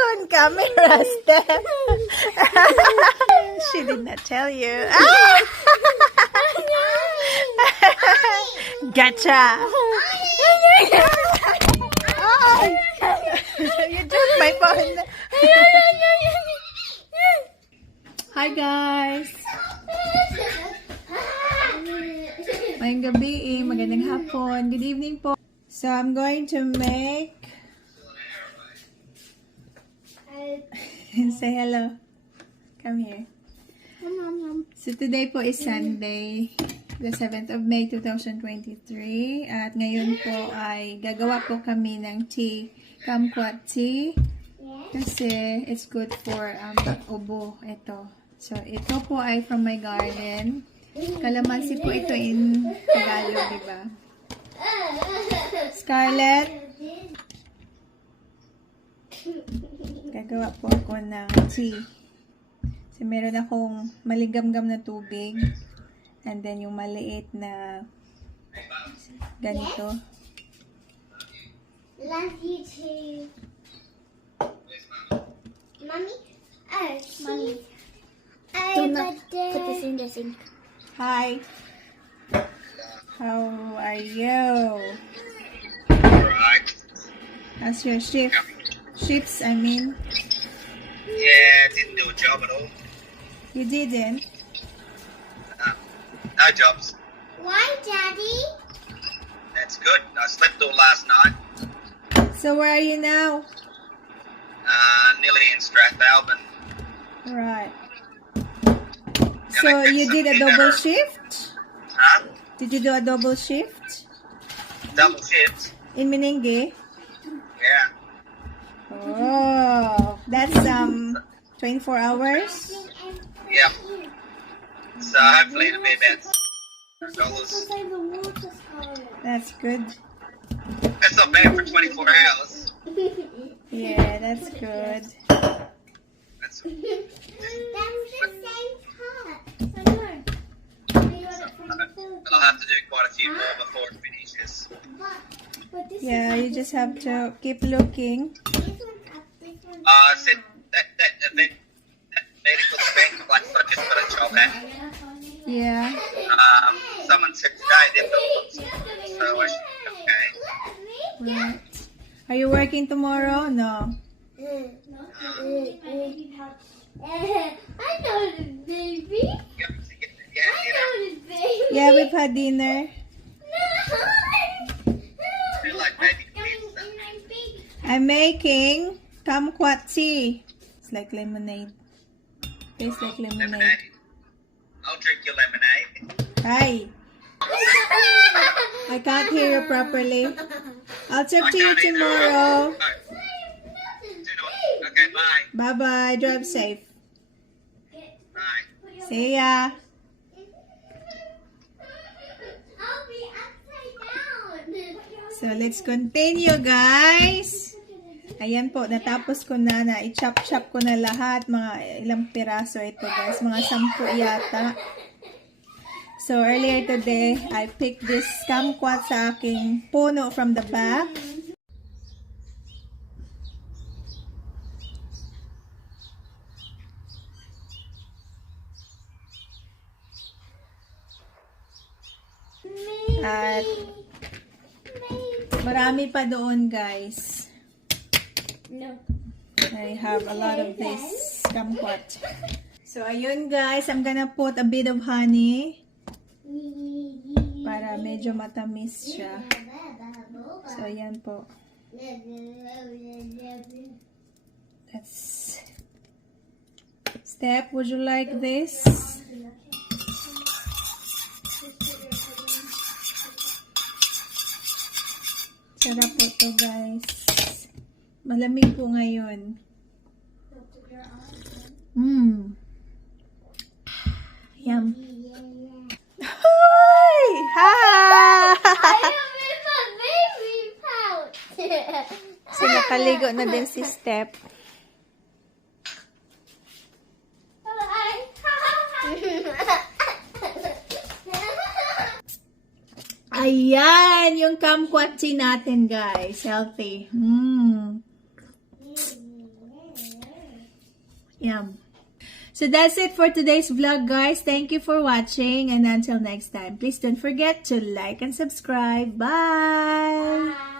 on camera, Steph. She did not tell you. Gotcha. You took my phone. Hi guys. Mayang gabi, magandang hapon. Good evening po. So I'm going to make say hello. Come here. So today po is Sunday, the 7th of May 2023. At ngayon po ay gagawa po kami ng tea, kumquat tea. Kasi it's good for ubo. Ito. So ito po ay from my garden. Kalamansi po ito in Tagalog, diba? Scarlett. Gagawa po ako ng tea. So, meron akong maligamgam na tubig. And then, yung maliit na ganito. Love you too. Mommy? Oh, Mommy. Do not put this in the sink. Hi. How are you? Alright. How's your shift? Shifts, I mean. Yeah, didn't do a job at all. You didn't? No jobs. Why, Daddy? That's good. I slept all last night. So, where are you now? Nearly in Strathalbyn. Right. So, you did a double shift? Huh? Did you do a double shift? Double shifts. In Meningue? Yeah. Oh, that's 24 hours? Yep. So hopefully it'll be about $6. That's good. That's not bad for 24 hours. Yeah, that's good. That's That's the same part. I'll have to do quite a few more before it finishes. Yeah, you just have to keep looking. I said that medical thing, like I just got a job at. Yeah. Someone said today they've got so I should be okay. Right. Are you working tomorrow? No. I know the baby. You have to get the gas, I you know. know the baby. Yeah, we've had dinner. Feel like baby pizza. I'm making kumquat tea. It's like lemonade. Tastes like lemonade. Lemonade. I'll drink your lemonade. Hi. I can't hear you properly. I'll talk to you tomorrow. Okay, bye. Bye-bye. Drive safe. Bye. See ya. I'll be upside down. So, let's continue, guys. Ayan po, natapos ko na, i-chop-chop ko na lahat. Mga ilang piraso ito, guys. Mga 10 yata. So, earlier today, I picked this kumquat sa aking puno from the back. At marami pa doon, guys. No. I have a lot of this kumquat. So, ayun, guys. I'm gonna put a bit of honey para medyo matamis siya. So, ayan po. That's... Steph, would you like this? Sarap po to, guys. Malamig po ngayon. Yum. Hi! Hi! I am in my baby pouch. So, nakaligo na din si Steph. Ayan, yung kumquat tea natin, guys. Healthy. Yum. So that's it for today's vlog, guys. Thank you for watching, and until next time, please don't forget to like and subscribe. Bye! Bye.